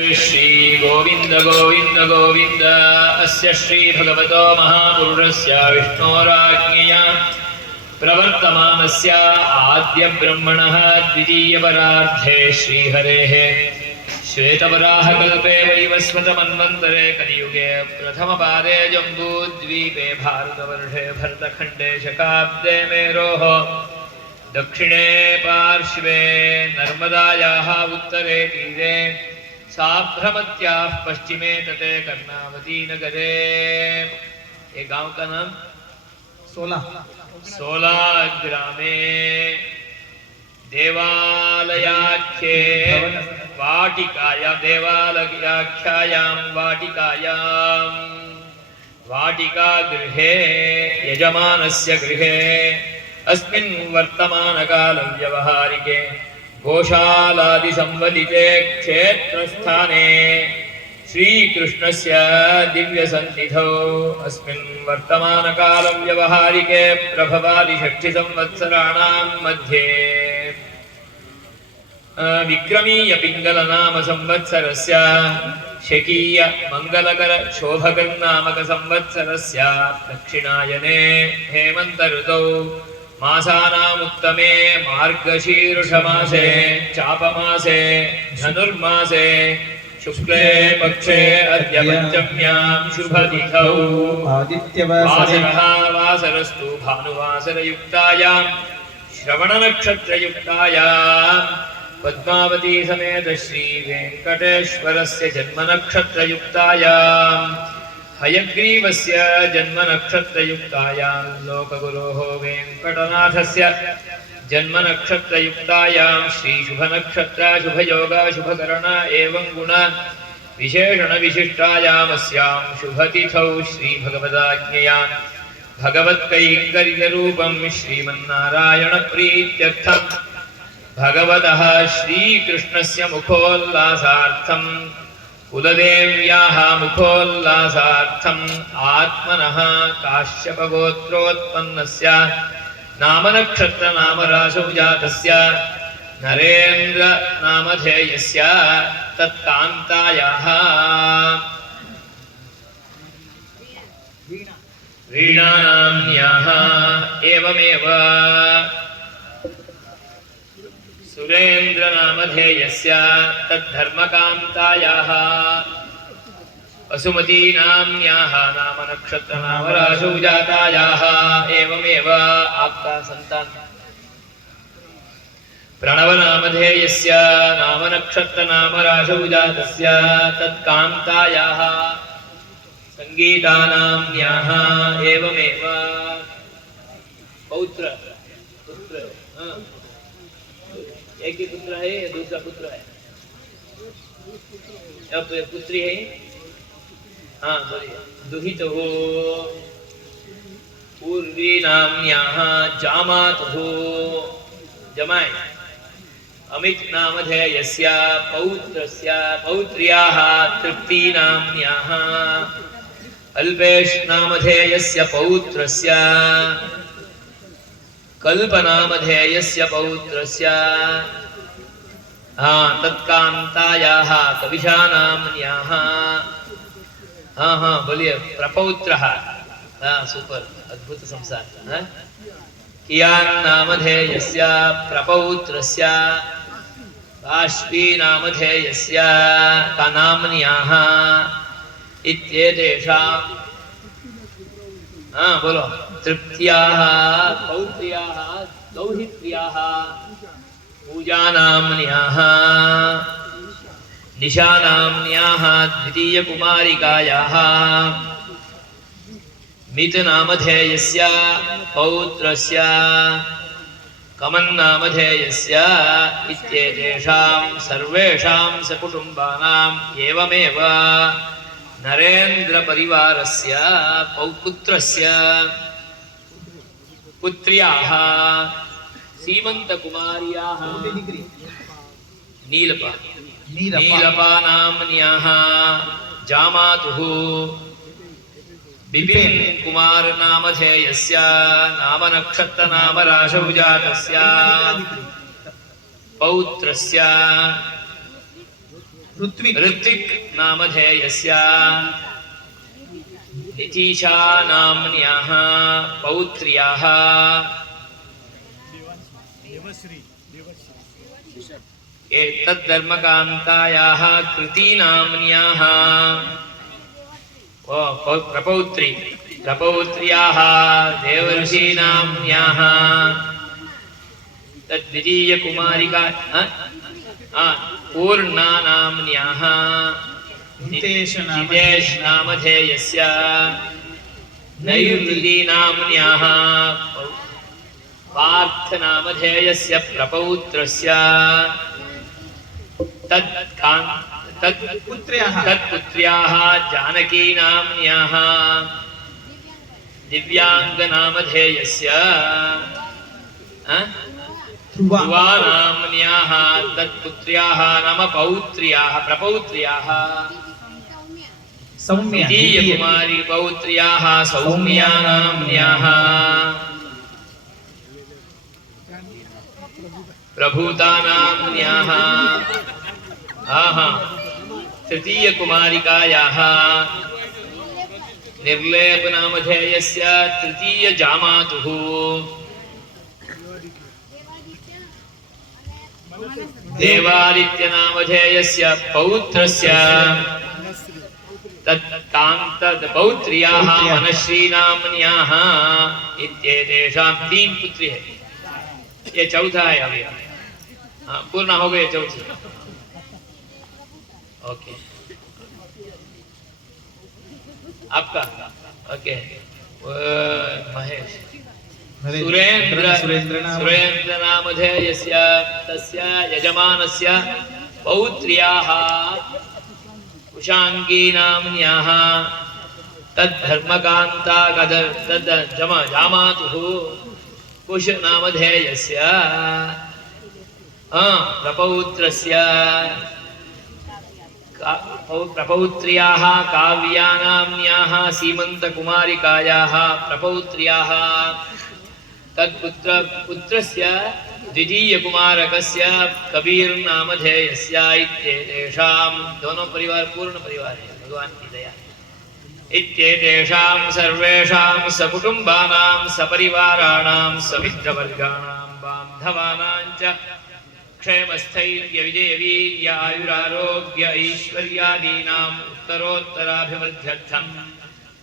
श्री गोविंद गोविंद गोविंद अस्य श्री भगवतो महापुरुषस्य विष्णोराज्ञया प्रवर्तमानस्य आद्य ब्रह्मणः द्वितीय परार्धे श्रीहरेः श्वेतवराहकल्पे वैवस्वतमन्वन्तरे कलियुगे प्रथमपादे जम्बूद्वीपे भारतवर्षे भरतखण्डे शकाब्दे मेरोः दक्षिणे पार्श्वे नर्मदायाः उत्तरे तीरे साभ्रमत्याः पश्चिमे तटे कर्णावती नगरे। ये गांव का नाम सोला ग्रामे देवालयाख्ये वाटिकायां देवालयाख्यायां वाटिकायां वाटिकागृहे यजमानस्य गृहे अस्मिन् वर्तमानकालव्यवहारिके गोशालादि संवदिते क्षेत्रस्थाने श्रीकृष्णस्य दिव्यसन्निधौ अस्मिन् वर्तमानकालव्यवहारिके प्रभवादिषष्टि संवत्सराणां मध्ये विक्रमीय पिंगल नाम संवत्सरस्य शकीय मंगलकर शोभकर नामक संवत्सरस्य दक्षिणायने हेमंत ऋतौ मासानामुत्तमे मार्गशीर्षमासे चापमासे धनुर्मासे शुक्ले पक्षे अद्य पञ्चम्यां शुभतिथौ वासरः वासरस्तु भानुवासरयुक्तायां श्रवणनक्षत्रयुक्तायां पद्मावती समेत श्री वेंकटेश्वरस्य जन्मनक्षत्रयुक्तायां हयग्रीवस्य जन्मनक्षत्रयुक्तायां लोकगुरोः वेंकटनाथस्य जन्मनक्षत्रयुक्तायां श्री शुभनक्षत्र शुभयोग शुभकरण एवं गुण विशेषण विशिष्टायामस्यां शुभतिथौ श्री भगवदाज्ञया भगवत्कैङ्कर्यरूपं श्रीमन्नारायण प्रीत्यर्थं भगवतः श्रीकृष्णस्य मुखोल्लासार्थं कुलदेव्याः मुखोल्लासार्थम् आत्मनः काश्यपगोत्रोत्पन्नस्य नामनक्षत्रनामराशौ जातस्य नरेन्द्र नामधेयस्य तत्कान्तायाः वीणानाम्न्याः एवमेव सुरेन्द्र नामधेयस्य तद्धर्मकान्तायाः वसुमती नाम्न्याः नामनक्षत्रनामराशौ जातायाः एवमेव आपका संतान प्रणव नामधेयस्य नामनक्षत्रनामराशौ जातस्य तत्कान्तायाः संगीता नाम्न्याः एवमेव पौत्र पुत्र एक ही पुत्र है या दूसरा पुत्र है या पुत्री है? हाँ बोलिए। दुहित हो पूर्वी नाम्न्याः जामात हो जमाय अमित नामधेयस्य पौत्रस्य पौत्र्याः तृप्ति नाम्न्याः अल्पेश नामधेयस्य पौत्रस्य कल्पनामधेयस्य पौत्रस्य तत्कान्तायाः कविशानाम्न्याः बोलिए प्रपौत्रः सुपर अद्भुत संसार कियान् नामधेयस्य प्रपौत्रस्य बाष्पी नामधेयस्य कानाम्न्याः इत्येतेषां बोलो तृप्त्याः पौत्र्याः दौहित्र्याः पूजानाम्न्याः निशानाम्न्याः द्वितीयकुमारिकायाः मितनामधेयस्य पौत्रस्य कमन्नामधेयस्य इत्येतेषां सर्वेषां सकुटुम्बानाम् एवमेव नरेन्द्र परिवारस्य पुत्रस्य पुत्र्याः सीमन्तकुमार्याः नीलपा नाम्न्याः जामातुः बिपिन कुमार नामधेयस्य नामनक्षत्रनामराशौ जातस्य पौत्रस्य ऋत्विक् नामधेयस्य नितीशा नाम्न्याः पौत्र्याः एतद्धर्मकान्तायाः कृती नाम्न्याः प्रपौत्र्याः देवर्षि नाम्न्याः तद्वितीयकुमारिका पूर्णा नाम्न्याः नितेश नामधेयस्य नैऋती नाम्न्याः पार्थ नामधेयस्य प्रपौत्रस्य तत्पुत्र्याः जानकी नाम्न्याः दिव्यांग नामधेयस्य ध्रुवा नाम्न्याः तत्पुत्र्याः नाम पौत्र्याः प्रपौत्र्याः द्वितीयकुमारी पौत्र्याः सौम्या नाम्न्याः प्रभूता नाम्न्याः तृतीयकुमारिकायाः निर्लेप नामधेयस्य तृतीय जामातुः देवादित्य नामधेयस्य पौत्रस्य पौत्र्याः मनश्री नाम्न्याः इत्येतेषां 3 पुत्री है। ये चौथा है अभी। हाँ पूर्ण हो गए चौथी। ओके आपका ओके महेश सुरेंद्र नामधेयस्य तस्य यजमानस्य पौत्र्याः कुशांगी नाम्न्याः तद्धर्मकान्ता जामातुः कुश नामधेयस्य प्रपौत्रस्य प्रपौत्र्याः काव्या नाम्न्याः सीमन्तकुमारिकायाः प्रपौत्र्याः तत्पुत्रस्य द्वितीयकुमारकस्य कबीर नामधेयस्य इत्येतेषां दोनों परिवार पूर्ण परिवार है भगवान की दया इत्येतेषां सर्वेषां सकुटुम्बानां सपरिवाराणां समित्रवर्गाणां बान्धवानां च क्षेमस्थैर्य विजयवीर्य आयुरारोग्य ऐश्वर्यादीनाम् उत्तरोत्तराभिवृद्ध्यर्थं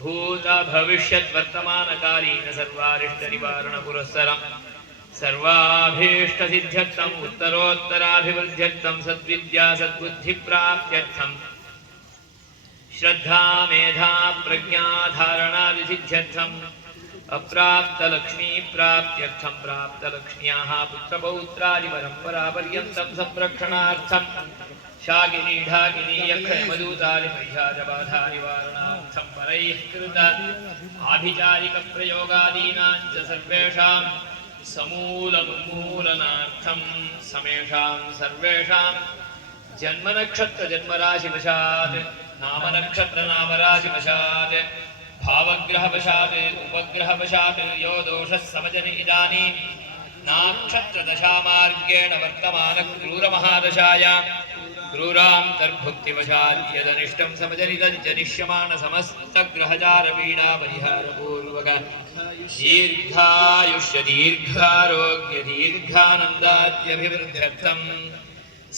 भूत भविष्यत् वर्तमानकालीन सर्वारिष्टनिवारण पुरस्सरं सर्वाभीष्टसिद्ध्यर्थम् उत्तरोत्तराभिवृद्ध्यर्थं सद्विद्या सद्बुद्धिप्राप्त्यर्थं श्रद्धा मेधा प्रज्ञा धारणादिसिद्ध्यर्थम् अप्राप्तलक्ष्मी प्राप्त्यर्थं प्राप्तलक्ष्म्याः पुत्रपौत्रादिपरम्परापर्यन्तं संरक्षणार्थं शाकिनी ढाकिनी यक्षयमदूतादि महिषादिबाधानिवारणार्थं परैः कृत आभिचारिकप्रयोगादीनां च सर्वेषां समूलमुन्मूलनार्थं समेषां सर्वेषां जन्मनक्षत्रजन्मराशिवशात् नामनक्षत्रनामराशिवशात् भावग्रहवशात् उपग्रहवशात् यो दोषः समजन इदानीं नाक्षत्रदशामार्गेण वर्तमानक्रूरमहादशायां क्रूरान्तर्भुक्तिवशात् यदनिष्टं समजनितजनिष्यमानसमस्तग्रहजारपीडापरिहारपूर्वक दीर्घायुष्य दीर्घारोग्य दीर्घानन्दाद्यभिवृद्ध्यर्थं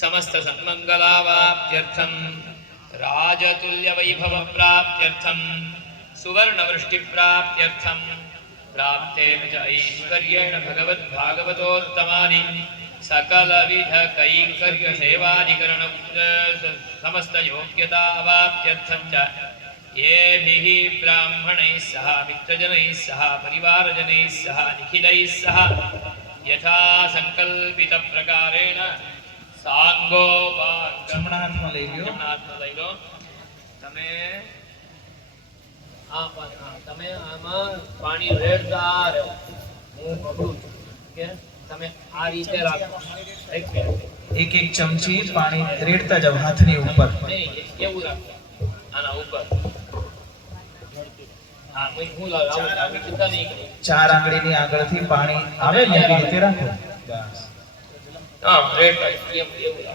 समस्तसन्मङ्गलावाप्त्यर्थं राजतुल्यवैभवप्राप्त्यर्थं सुवर्णवृष्टिप्राप्त्यर्थं प्राप्तेन च ऐश्वर्येण भगवद्भागवतोत्तमानि सकलविधकैङ्कर्यसेवादिकरण समस्तयोग्यतावाप्त्यर्थं च येभिः ब्राह्मणैः सह मित्रजनैः सह परिवारजनैः सह निखिलैः सह यथा संकल्पितप्रकारेण सांगोपांगमनात्मलैलो तमे તમે આમાં પાણી રેડતા રહો હું પકડું છું કે તમે આ રીતે રાખો એક એક ચમચી પાણી રેડતા જાવ હાથની ઉપર કેવું રાખો આના ઉપર હા હું લાવું ચિંતા નહીં કરી 4 આંગળીની આગળથી પાણી આવે ને એવી રીતે રાખો બસ હા રેડતા કેવું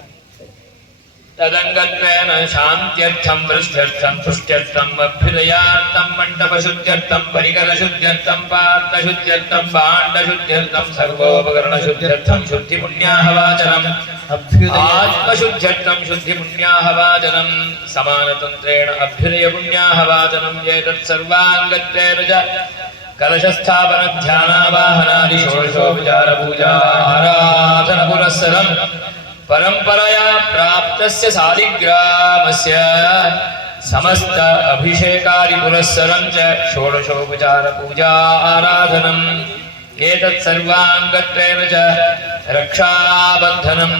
तदङ्गत्वेन शान्त्यर्थं वृद्ध्यर्थं पुष्ट्यर्थं अभ्युदयार्थं मण्डपशुद्ध्यर्थं परिकरशुद्ध्यर्थं पात्रशुद्ध्यर्थं भाण्डशुद्ध्यर्थं सर्वोपकरणशुद्ध्यर्थं शुद्धिपुण्याहवाचनम् आत्मशुद्ध्यर्थं शुद्धिपुण्याहवाचनं समानतन्त्रेण अभ्युदयपुण्याहवाचनं एतत् सर्वाङ्गत्वेन च कलशस्थापनध्यानावाहनादि षोडशोपचारपूजा आराधनपुरस्सरम् परंपरया प्राप्तस्य सालिग्रामस्य समस्त अभिषेकादि पुरस्सरं च षोडशोपचार पूजा आराधनम् एतत् सर्वाङ्गत्वेन च रक्षाबन्धनं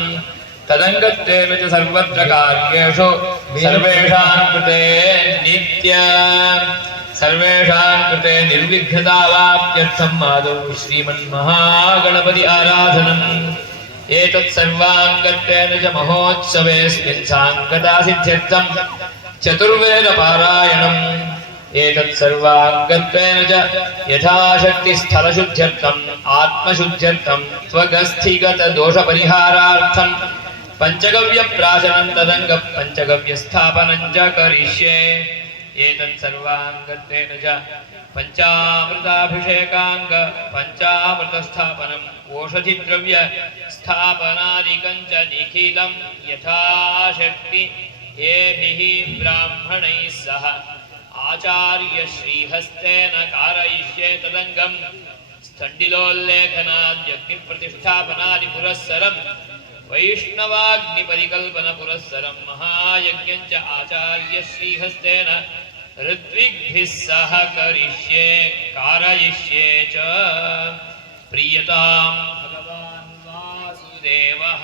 तदङ्गत्वेन च सर्वत्र कार्येषु सर्वेषां कृते नित्य सर्वेषां कृते निर्विघ्नतावाप्त्यर्थम् आदौ श्रीमन्महागणपति आराधनम् एतत् सर्वाङ्गत्वेन च महोत्सवेऽस्मिन् साङ्गतासिद्ध्यर्थं चतुर्वेदपारायणम् एतत् सर्वाङ्गत्वेन च यथाशक्ति स्थलशुद्ध्यर्थम् आत्मशुद्ध्यर्थं त्वगस्थिगतदोषपरिहारार्थं पञ्चगव्यप्राशनं तदङ्ग पञ्चगव्यस्थापनं च करिष्ये एतत् सर्वाङ्गत्वेन च पंचामृताभिषेकांग पंचामृतस्थापनम् ओषधिद्रव्य स्थापनादिकं च निखिलं यथाशक्ति येभिः ब्राह्मणैः सह आचार्य श्रीहस्तेन कारयिष्ये तदङ्गं स्थण्डिलोल्लेखनाद्यग्निप्रतिष्ठापनादि पुरस्सरं वैष्णवाग्निपरिकल्पन पुरस्सरं महायज्ञं च आचार्य श्रीहस्तेन ऋत्विग्भिः सह करिष्ये कारयिष्ये च प्रीयतां भगवान् वासुदेवः।